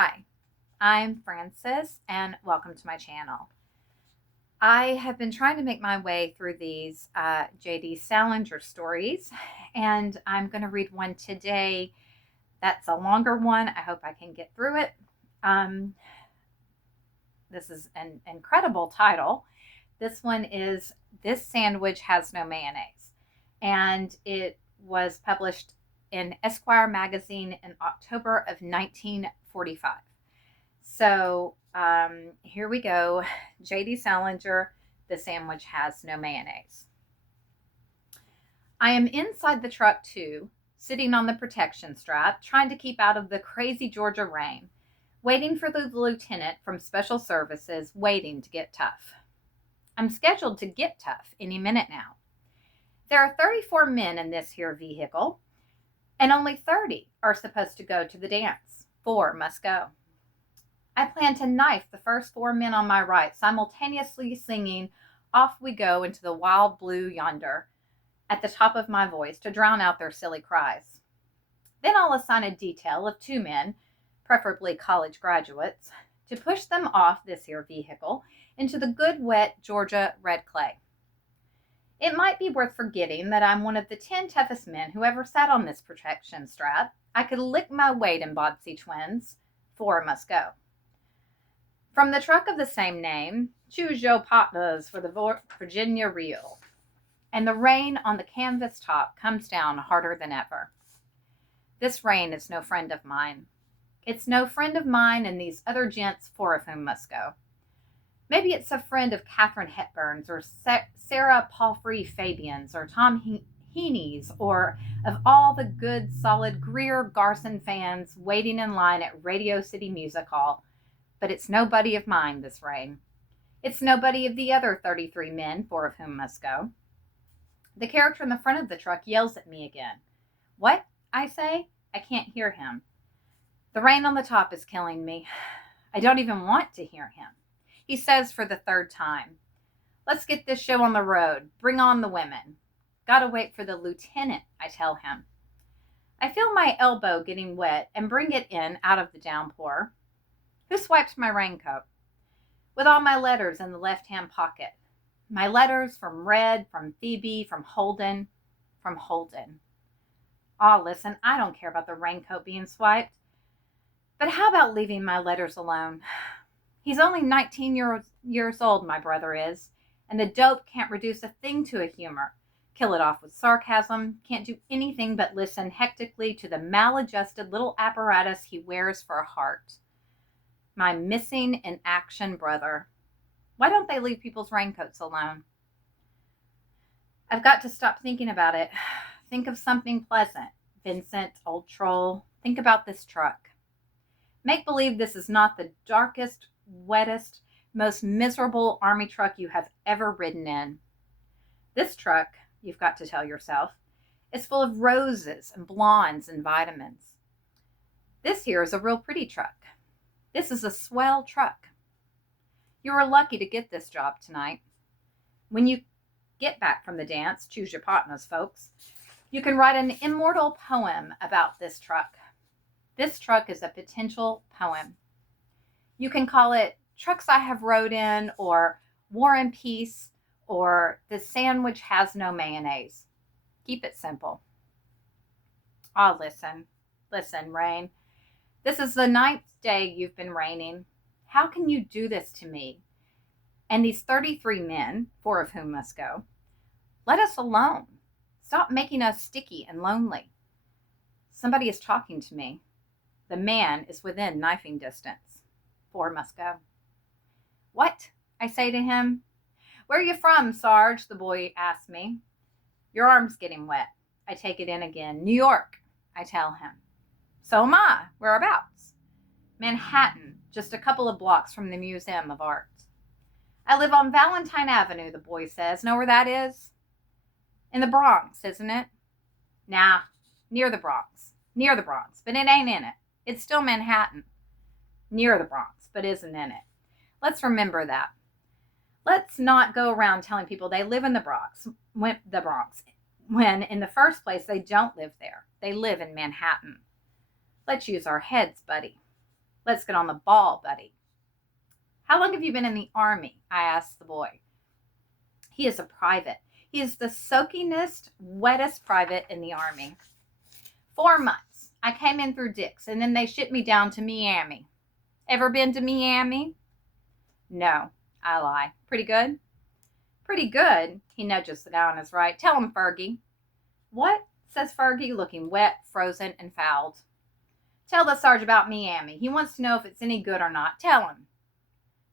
Hi, I'm Frances and welcome to my channel. I have been trying to make my way through these J.D. Salinger stories, and I'm going to read one today that's a longer one. I hope I can get through it. This is an incredible title. This one is This Sandwich Has No Mayonnaise, and it was published in Esquire magazine in October of 1945. So here we go. J.D. Salinger, The Sandwich Has No Mayonnaise. I am inside the truck too, sitting on the protection strap, trying to keep out of the crazy Georgia rain, waiting for the lieutenant from Special Services, waiting to get tough. I'm scheduled to get tough any minute now. There are 34 men in this here vehicle, and only 30 are supposed to go to the dance. 4 must go. I plan to knife the first 4 men on my right, simultaneously singing Off We Go into the Wild Blue Yonder at the top of my voice to drown out their silly cries. Then I'll assign a detail of 2 men, preferably college graduates, to push them off this here vehicle into the good wet Georgia red clay. It might be worth forgetting that I'm one of the 10 toughest men who ever sat on this protection strap. I could lick my weight in Bodsey twins. 4 must go. From the truck of the same name, choose your partners for the Virginia reel. And the rain on the canvas top comes down harder than ever. This rain is no friend of mine. It's no friend of mine and these other gents, 4 of whom must go. Maybe it's a friend of Katharine Hepburn's or Sarah Palfrey Fabian's or Tom Heaney's or of all the good, solid Greer Garson fans waiting in line at Radio City Music Hall. But it's nobody of mine, this rain. It's nobody of the other 33 men, 4 of whom must go. The character in the front of the truck yells at me again. What? I say. I can't hear him. The rain on the top is killing me. I don't even want to hear him. He says for the 3rd time, let's get this show on the road. Bring on the women. Gotta wait for the lieutenant, I tell him. I feel my elbow getting wet and bring it in out of the downpour. Who swiped my raincoat? With all my letters in the left-hand pocket. My letters from Red, from Phoebe, from Holden. Listen, I don't care about the raincoat being swiped. But how about leaving my letters alone? He's only 19 years old, my brother is, and the dope can't reduce a thing to a humor. Kill it off with sarcasm, can't do anything but listen hectically to the maladjusted little apparatus he wears for a heart. My missing in action brother. Why don't they leave people's raincoats alone? I've got to stop thinking about it. Think of something pleasant. Vincent, old troll, think about this truck. Make believe this is not the darkest, wettest, most miserable army truck you have ever ridden in. This truck, you've got to tell yourself, is full of roses and blondes and vitamins. This here is a real pretty truck. This is a swell truck. You were lucky to get this job tonight. When you get back from the dance, choose your partners, folks, you can write an immortal poem about this truck. This truck is a potential poem. You can call it Trucks I Have Rode In, or War and Peace, or The Sandwich Has No Mayonnaise. Keep it simple. Listen, rain. This is the 9th day you've been raining. How can you do this to me? And these 33 men, 4 of whom must go, let us alone. Stop making us sticky and lonely. Somebody is talking to me. The man is within knifing distance. 4 must go. What? I say to him. Where are you from, Sarge? The boy asks me. Your arm's getting wet. I take it in again. New York, I tell him. So am I. Whereabouts? Manhattan, just a couple of blocks from the Museum of Art. I live on Valentine Avenue, the boy says. Know where that is? In the Bronx, isn't it? Nah, near the Bronx. Near the Bronx, but it ain't in it. It's still Manhattan. Near the Bronx, but isn't in it. Let's remember that. Let's not go around telling people they live in the Bronx, when in the first place they don't live there. They live in Manhattan. Let's use our heads, buddy. Let's get on the ball, buddy. How long have you been in the Army? I asked the boy. He is a private. He is the soakingest, wettest private in the Army. 4 months. I came in through Dick's, and then they shipped me down to Miami. Ever been to Miami? No, I lie. Pretty good? Pretty good. He nudges the guy on his right. Tell him, Fergie. What? Says Fergie, looking wet, frozen, and fouled. Tell the Sarge about Miami. He wants to know if it's any good or not. Tell him.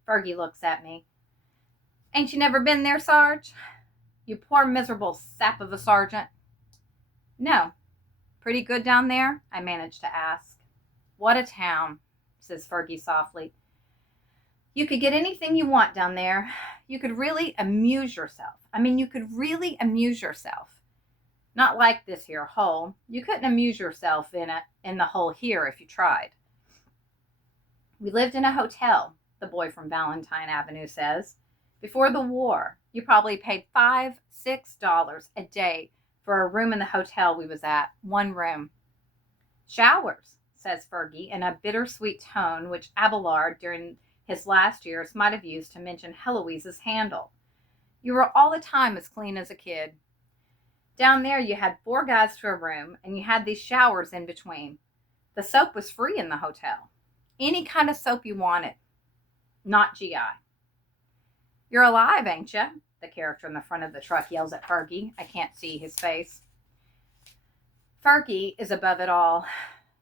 Fergie looks at me. Ain't you never been there, Sarge? You poor miserable sap of a sergeant. No. Pretty good down there? I managed to ask. What a town, says Fergie softly. You could get anything you want down there. You could really amuse yourself. You could really amuse yourself. Not like this here hole. You couldn't amuse yourself in the hole here if you tried. We lived in a hotel, the boy from Valentine Avenue says. Before the war, you probably paid $5, $6 a day for a room in the hotel we was at. One room. Showers, says Fergie in a bittersweet tone which Abelard, during his last years, might have used to mention Heloise's handle. You were all the time as clean as a kid. Down there you had 4 guys to a room, and you had these showers in between. The soap was free in the hotel. Any kind of soap you wanted. Not GI. You're alive, ain't you? The character in the front of the truck yells at Fergie. I can't see his face. Fergie is above it all.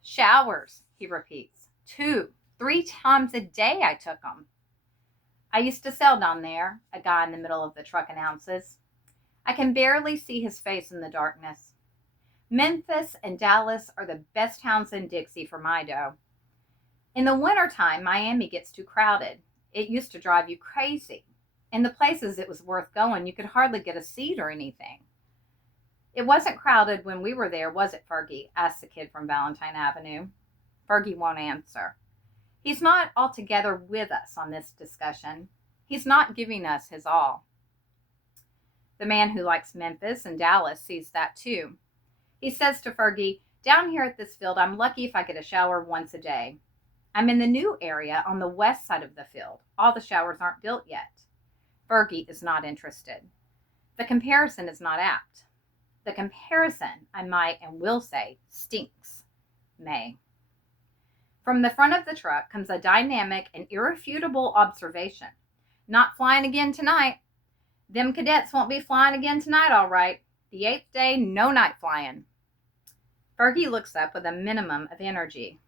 Showers, he repeats. 2, 3 times a day I took them. I used to sell down there, a guy in the middle of the truck announces. I can barely see his face in the darkness. Memphis and Dallas are the best towns in Dixie for my dough. In the wintertime, Miami gets too crowded. It used to drive you crazy. In the places it was worth going, you could hardly get a seat or anything. It wasn't crowded when we were there, was it, Fergie? Asked the kid from Valentine Avenue. Fergie won't answer. He's not altogether with us on this discussion. He's not giving us his all. The man who likes Memphis and Dallas sees that too. He says to Fergie, down here at this field, I'm lucky if I get a shower once a day. I'm in the new area on the west side of the field. All the showers aren't built yet. Fergie is not interested. The comparison is not apt. The comparison, I might and will say, stinks. May. From the front of the truck comes a dynamic and irrefutable observation. Not flying again tonight. Them cadets won't be flying again tonight, all right. The 8th day, no night flying. Fergie looks up with a minimum of energy.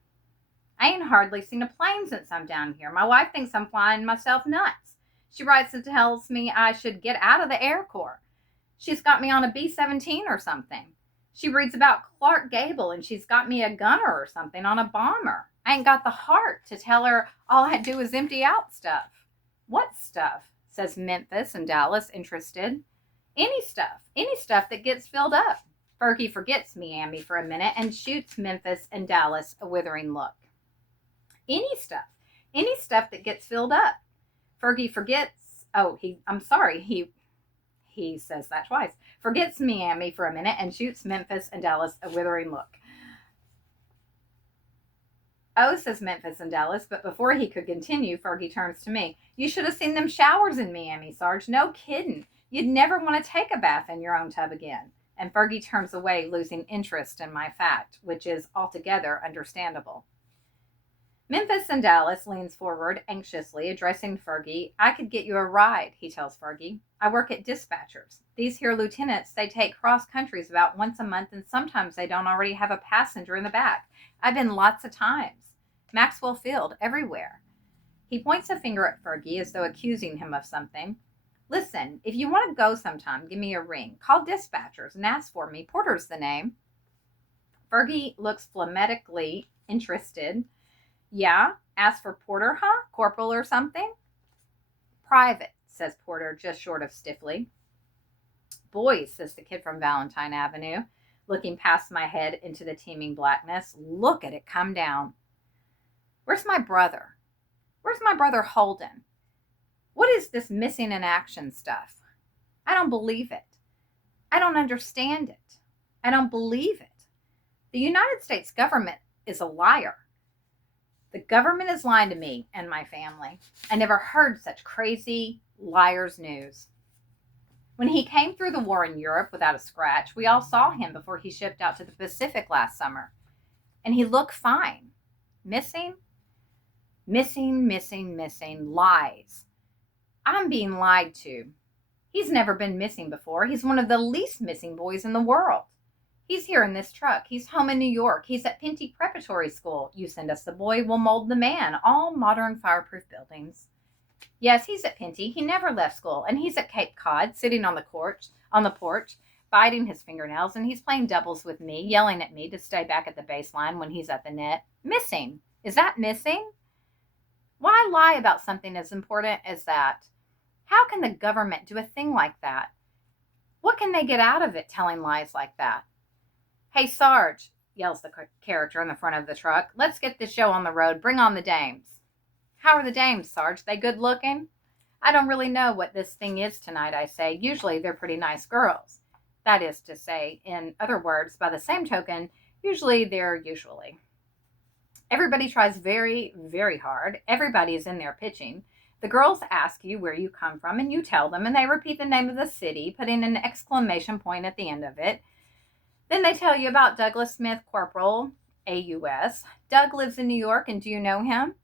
I ain't hardly seen a plane since I'm down here. My wife thinks I'm flying myself nuts. She writes and tells me I should get out of the Air Corps. She's got me on a B-17 or something. She reads about Clark Gable and she's got me a gunner or something on a bomber. I ain't got the heart to tell her all I do is empty out stuff. What stuff? Says Memphis and Dallas, interested. Any stuff that gets filled up. Fergie forgets Miami for a minute and shoots Memphis and Dallas a withering look. Any stuff that gets filled up. Fergie forgets, he says that twice. Forgets Miami for a minute and shoots Memphis and Dallas a withering look. Oh, says Memphis and Dallas, but before he could continue, Fergie turns to me. You should have seen them showers in Miami, Sarge. No kidding. You'd never want to take a bath in your own tub again. And Fergie turns away, losing interest in my fact, which is altogether understandable. Memphis and Dallas leans forward, anxiously, addressing Fergie. I could get you a ride, he tells Fergie. I work at dispatchers. These here lieutenants, they take cross countries about once a month, and sometimes they don't already have a passenger in the back. I've been lots of times. Maxwell Field, everywhere. He points a finger at Fergie as though accusing him of something. Listen, if you want to go sometime, give me a ring. Call dispatchers and ask for me. Porter's the name. Fergie looks phlegmatically interested. Yeah? Ask for Porter, huh? Corporal or something? Private, says Porter, just short of stiffly. Boys, says the kid from Valentine Avenue, looking past my head into the teeming blackness. Look at it come down. Where's my brother? Where's my brother Holden? What is this missing in action stuff? I don't believe it. I don't understand it. I don't believe it. The United States government is a liar. The government is lying to me and my family. I never heard such crazy liar's news. When he came through the war in Europe without a scratch, we all saw him before he shipped out to the Pacific last summer. And he looked fine. Missing? Missing, missing, missing. Lies. I'm being lied to. He's never been missing before. He's one of the least missing boys in the world. He's here in this truck. He's home in New York. He's at Pinty Preparatory School. You send us the boy, we'll mold the man. All modern fireproof buildings. Yes, he's at Pinty. He never left school. And he's at Cape Cod, sitting on the porch, biting his fingernails, and he's playing doubles with me, yelling at me to stay back at the baseline when he's at the net. Missing. Is that missing? Why lie about something as important as that? How can the government do a thing like that? What can they get out of it telling lies like that? Hey, Sarge, yells the character in the front of the truck. Let's get this show on the road. Bring on the dames. How are the dames, Sarge? They good looking? I don't really know what this thing is tonight, I say. Usually they're pretty nice girls. That is to say, in other words, by the same token, usually they're usually. Everybody tries very, very hard. Everybody is in there pitching. The girls ask you where you come from, and you tell them, and they repeat the name of the city, putting an exclamation point at the end of it. Then they tell you about Douglas Smith, Corporal, A.U.S. Doug lives in New York, and do you know him?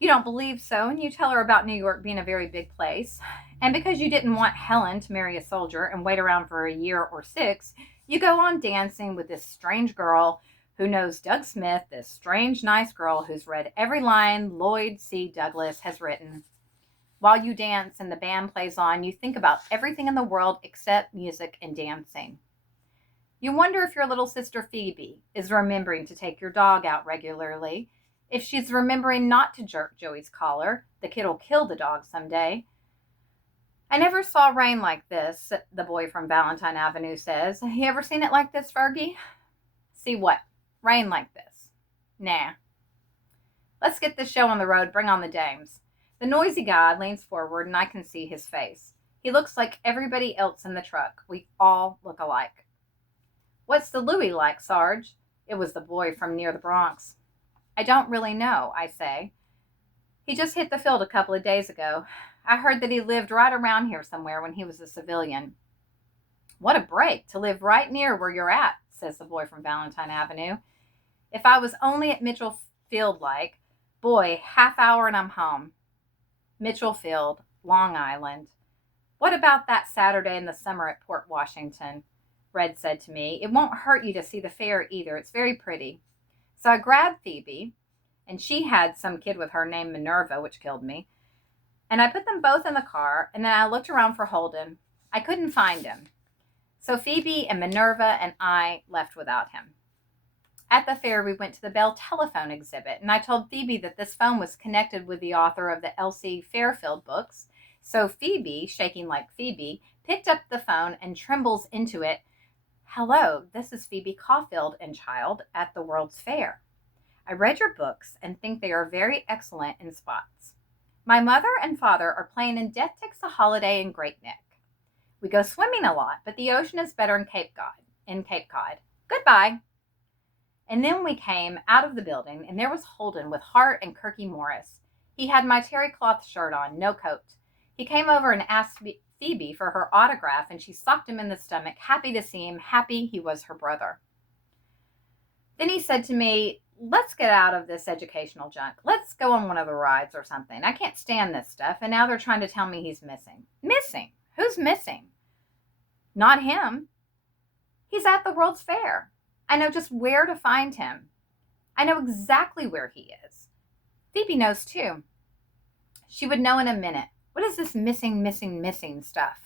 You don't believe so, and you tell her about New York being a very big place. And because you didn't want Helen to marry a soldier and wait around for a year or 6, you go on dancing with this strange girl who knows Doug Smith, this strange, nice girl who's read every line Lloyd C. Douglas has written. While you dance and the band plays on, you think about everything in the world except music and dancing. You wonder if your little sister Phoebe is remembering to take your dog out regularly, if she's remembering not to jerk Joey's collar. The kid'll kill the dog someday. I never saw rain like this, the boy from Valentine Avenue says. Have you ever seen it like this, Fergie? See what? Rain like this? Nah. Let's get this show on the road. Bring on the dames. The noisy guy leans forward, and I can see his face. He looks like everybody else in the truck. We all look alike. What's the Louie like, Sarge? It was the boy from near the Bronx. I don't really know, I say. He just hit the field a couple of days ago. I heard that he lived right around here somewhere when he was a civilian. What a break to live right near where you're at, says the boy from Valentine Avenue. If I was only at Mitchell Field, boy, half hour and I'm home. Mitchell Field, Long Island. What about that Saturday in the summer at Port Washington? Red said to me. It won't hurt you to see the fair either. It's very pretty. So I grabbed Phoebe, and she had some kid with her named Minerva, which killed me. And I put them both in the car, and then I looked around for Holden. I couldn't find him. So Phoebe and Minerva and I left without him. At the fair, we went to the Bell telephone exhibit, and I told Phoebe that this phone was connected with the author of the Elsie Fairfield books. So Phoebe, shaking like Phoebe, picked up the phone and trembles into it. Hello, this is Phoebe Caulfield and child at the World's Fair. I read your books and think they are very excellent in spots. My mother and father are playing in Death Takes a Holiday in Great Neck. We go swimming a lot, but the ocean is better in Cape Cod. Goodbye. And then we came out of the building, and there was Holden with Hart and Kirky Morris. He had my terry cloth shirt on, no coat. He came over and asked Phoebe for her autograph, and she socked him in the stomach, happy to see him, happy he was her brother. Then he said to me, let's get out of this educational junk. Let's go on one of the rides or something. I can't stand this stuff, and now they're trying to tell me he's missing. Missing? Who's missing? Not him. He's at the World's Fair. I know just where to find him. I know exactly where he is. Phoebe knows too. She would know in a minute. What is this missing stuff?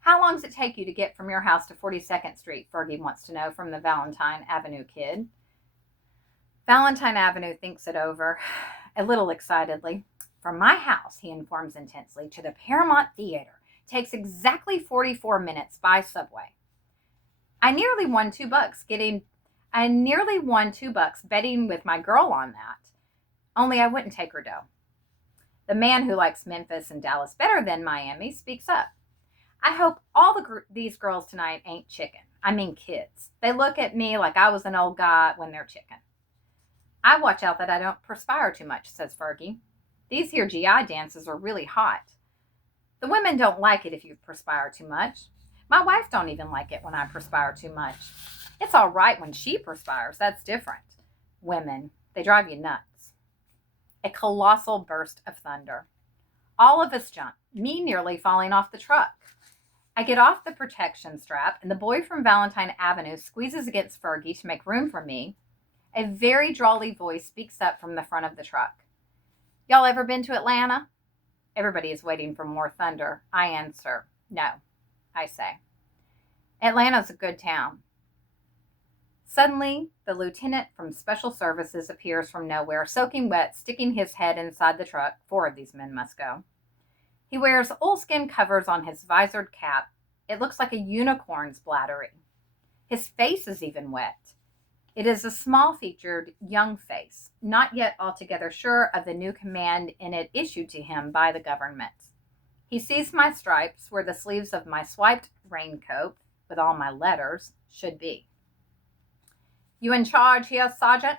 How long does it take you to get from your house to 42nd Street? Fergie wants to know from the Valentine Avenue kid. Valentine Avenue thinks it over, a little excitedly. From my house, he informs intensely, to the Paramount Theater takes exactly 44 minutes by subway. I nearly won $2 betting with my girl on that. Only I wouldn't take her dough. The man who likes Memphis and Dallas better than Miami speaks up. I hope all these girls tonight ain't chicken. I mean kids. They look at me like I was an old guy when they're chicken. I watch out that I don't perspire too much, says Fergie. These here GI dances are really hot. The women don't like it if you perspire too much. My wife don't even like it when I perspire too much. It's all right when she perspires. That's different. Women, they drive you nuts. A colossal burst of thunder. All of us jump, me nearly falling off the truck. I get off the protection strap, and the boy from Valentine Avenue squeezes against Fergie to make room for me. A very drawly voice speaks up from the front of the truck. Y'all ever been to Atlanta? Everybody is waiting for more thunder. I answer, no, I say. Atlanta's a good town. Suddenly, the lieutenant from Special Services appears from nowhere, soaking wet, sticking his head inside the truck. 4 of these men must go. He wears oilskin covers on his visored cap. It looks like a unicorn's bladdery. His face is even wet. It is a small-featured, young face, not yet altogether sure of the new command in it issued to him by the government. He sees my stripes where the sleeves of my swiped raincoat, with all my letters, should be. You in charge here, Sergeant?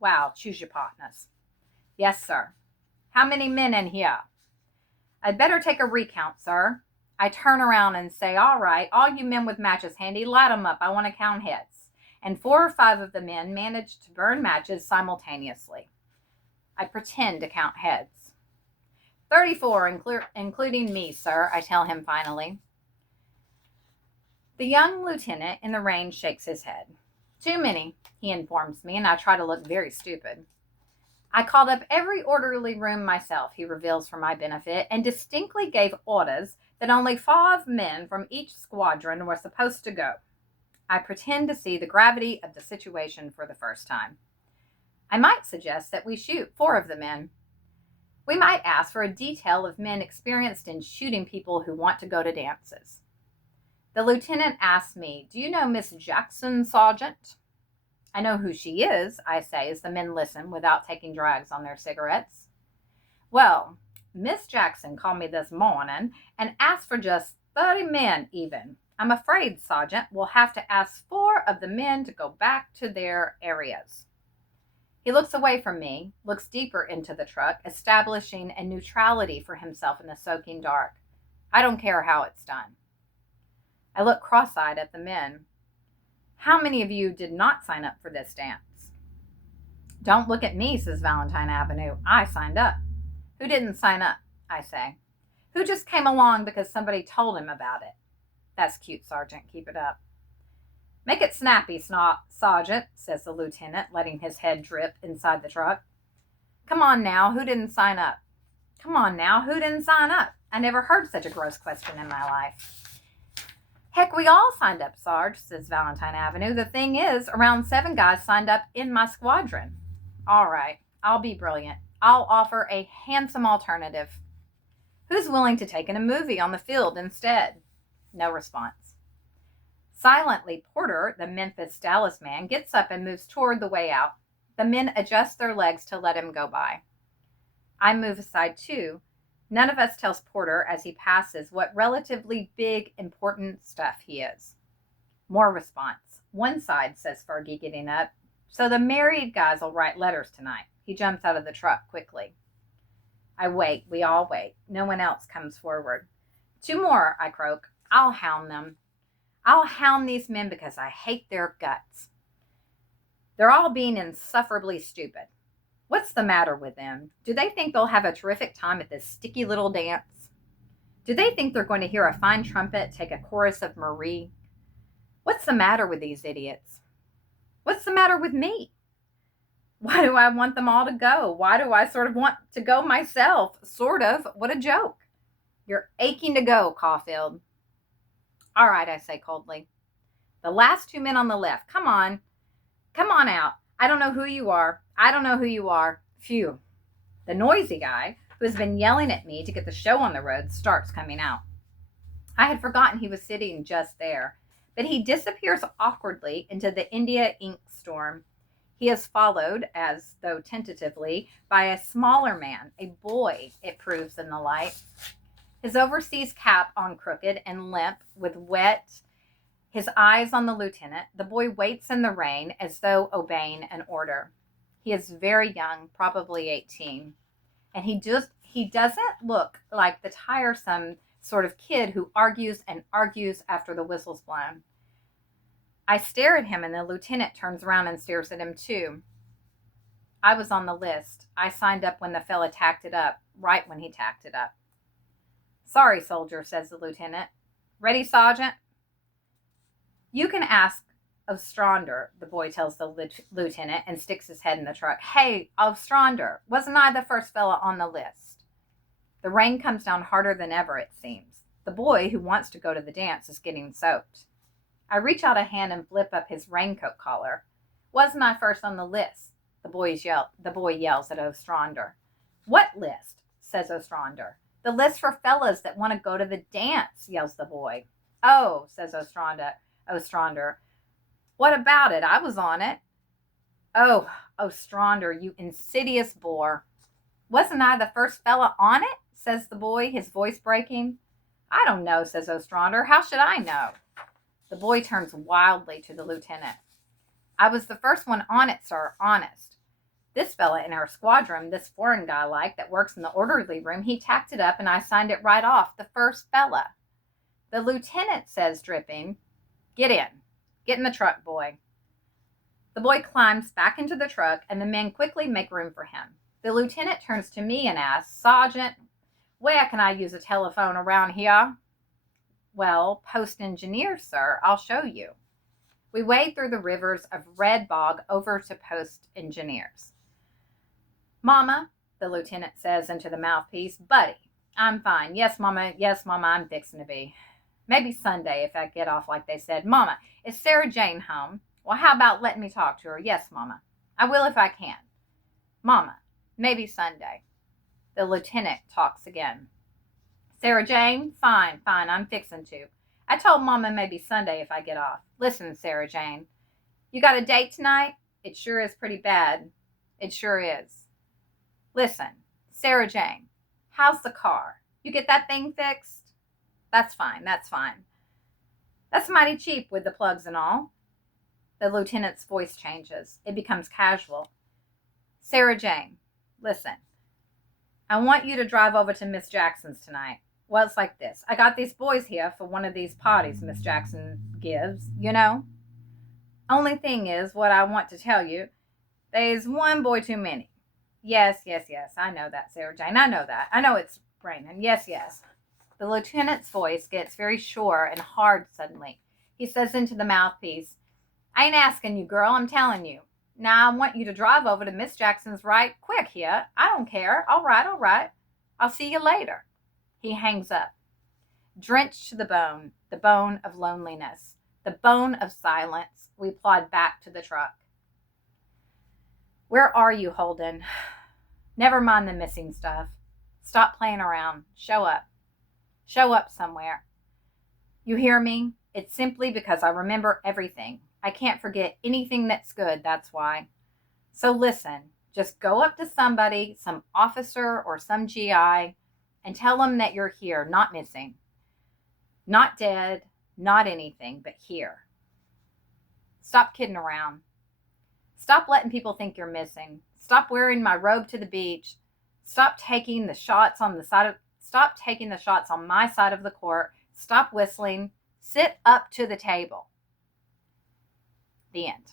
Wow, choose your partners. Yes, sir. How many men in here? I'd better take a recount, sir. I turn around and say, all right, all you men with matches handy, light 'em up. I want to count heads. And 4 or 5 of the men manage to burn matches simultaneously. I pretend to count heads. 34, including me, sir, I tell him finally. The young lieutenant in the range shakes his head. Too many, he informs me, and I try to look very stupid. I called up every orderly room myself, he reveals for my benefit, and distinctly gave orders that only 5 men from each squadron were supposed to go. I pretend to see the gravity of the situation for the first time. I might suggest that we shoot 4 of the men. We might ask for a detail of men experienced in shooting people who want to go to dances. The lieutenant asks me, do you know Miss Jackson, Sergeant? I know who she is, I say, as the men listen without taking drags on their cigarettes. Well, Miss Jackson called me this morning and asked for just 30 men even. I'm afraid, Sergeant, we'll have to ask 4 of the men to go back to their areas. He looks away from me, looks deeper into the truck, establishing a neutrality for himself in the soaking dark. I don't care how it's done. I look cross-eyed at the men. How many of you did not sign up for this dance? Don't look at me, says Valentine Avenue. I signed up. Who didn't sign up? I say. Who just came along because somebody told him about it? That's cute, Sergeant. Keep it up. Make it snappy, Sergeant, says the lieutenant, letting his head drip inside the truck. Come on now, who didn't sign up? Come on now, who didn't sign up? I never heard such a gross question in my life. Heck, we all signed up, Sarge, says Valentine Avenue. The thing is, around 7 guys signed up in my squadron. All right, I'll be brilliant. I'll offer a handsome alternative. Who's willing to take in a movie on the field instead? No response. Silently, Porter, the Memphis-Dallas man, gets up and moves toward the way out. The men adjust their legs to let him go by. I move aside too. None of us tells Porter as he passes what relatively big, important stuff he is. More response. One side, says Fergie, getting up. So the married guys will write letters tonight. He jumps out of the truck quickly. I wait. We all wait. No one else comes forward. 2 more, I croak. I'll hound them. I'll hound these men because I hate their guts. They're all being insufferably stupid. What's the matter with them? Do they think they'll have a terrific time at this sticky little dance? Do they think they're going to hear a fine trumpet take a chorus of Marie? What's the matter with these idiots? What's the matter with me? Why do I want them all to go? Why do I sort of want to go myself? Sort of. What a joke. You're aching to go, Caulfield. All right, I say coldly. The last 2 men on the left. Come on. Come on out. I don't know who you are. I don't know who you are. Phew. The noisy guy, who has been yelling at me to get the show on the road, starts coming out. I had forgotten he was sitting just there, but he disappears awkwardly into the India ink storm. He is followed, as though tentatively, by a smaller man, a boy, it proves in the light. His overseas cap on crooked and limp with wet, his eyes on the lieutenant, the boy waits in the rain as though obeying an order. He is very young, probably 18, and he doesn't look like the tiresome sort of kid who argues and argues after the whistle's blown. I stare at him, and the lieutenant turns around and stares at him too. I was on the list. I signed up when the fella tacked it up, right when he tacked it up. Sorry, soldier, says the lieutenant. Ready, Sergeant? You can ask Ostrander, the boy tells the lieutenant and sticks his head in the truck. Hey, Ostrander, wasn't I the first fella on the list? The rain comes down harder than ever, it seems. The boy who wants to go to the dance is getting soaked. I reach out a hand and flip up his raincoat collar. Wasn't I first on the list? The boy yells at Ostrander. What list? Says Ostrander. The list for fellas that want to go to the dance, yells the boy. Oh, says Ostrander. What about it? I was on it. Oh, Ostrander, you insidious boor. Wasn't I the first fella on it? Says the boy, his voice breaking. I don't know, says Ostrander. How should I know? The boy turns wildly to the lieutenant. I was the first one on it, sir, honest. This fella in our squadron, this foreign guy that works in the orderly room, he tacked it up and I signed it right off, the first fella. The lieutenant says, dripping, Get in. Get in the truck, boy. The boy climbs back into the truck and the men quickly make room for him. The lieutenant turns to me and asks, Sergeant, where can I use a telephone around here? Well, post engineer, sir. I'll show you. We wade through the rivers of Red Bog over to post engineers. Mama, the lieutenant says into the mouthpiece, Buddy, I'm fine. Yes, Mama, I'm fixing to be. Maybe Sunday if I get off like they said. Mama, is Sarah Jane home? Well, how about letting me talk to her? Yes, Mama. I will if I can. Mama, maybe Sunday. The lieutenant talks again. Sarah Jane? Fine, I'm fixing to. I told Mama maybe Sunday if I get off. Listen, Sarah Jane, you got a date tonight? It sure is pretty bad. It sure is. Listen, Sarah Jane, how's the car? You get that thing fixed? That's fine. That's mighty cheap with the plugs and all. The lieutenant's voice changes. It becomes casual. Sarah Jane, listen. I want you to drive over to Miss Jackson's tonight. Well, it's like this. I got these boys here for one of these parties Miss Jackson gives, you know. Only thing is, what I want to tell you, there's one boy too many. Yes. I know that, Sarah Jane. I know that. I know it's raining. Yes. The lieutenant's voice gets very sure and hard suddenly. He says into the mouthpiece, I ain't asking you, girl. I'm telling you. Now I want you to drive over to Miss Jackson's right quick here. I don't care. All right. I'll see you later. He hangs up. Drenched to the bone of loneliness, the bone of silence, we plod back to the truck. Where are you, Holden? Never mind the missing stuff. Stop playing around. Show up. Show up somewhere. You hear me? It's simply because I remember everything. I can't forget anything that's good, that's why. So listen, just go up to somebody, some officer or some GI, and tell them that you're here, not missing. Not dead, not anything, but here. Stop kidding around. Stop letting people think you're missing. Stop wearing my robe to the beach. Stop taking the shots on my side of the court. Stop whistling. Sit up to the table. The end.